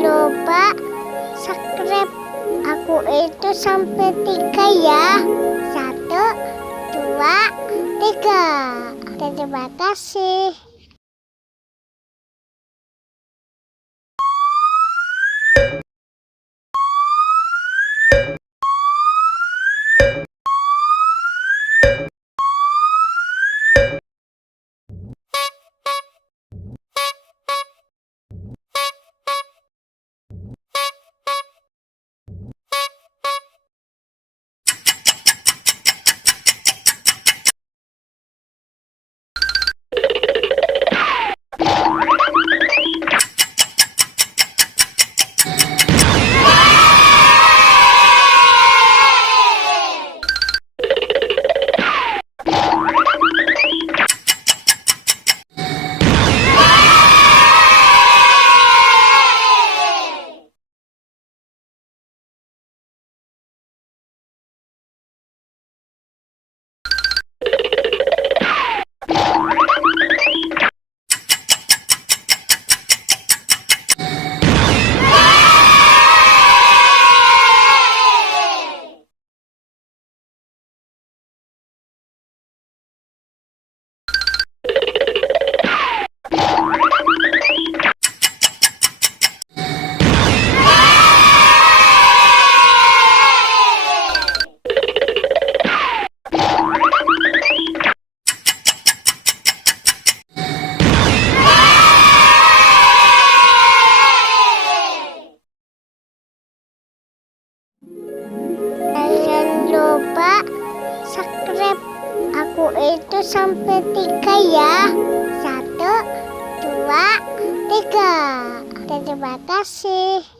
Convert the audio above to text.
lupa subscribe aku itu sampai 3 ya. 1, 2, 3. Terima kasih. Jangan lupa subscribe aku itu sampai 3 ya. 1, 2, 3. Terima kasih.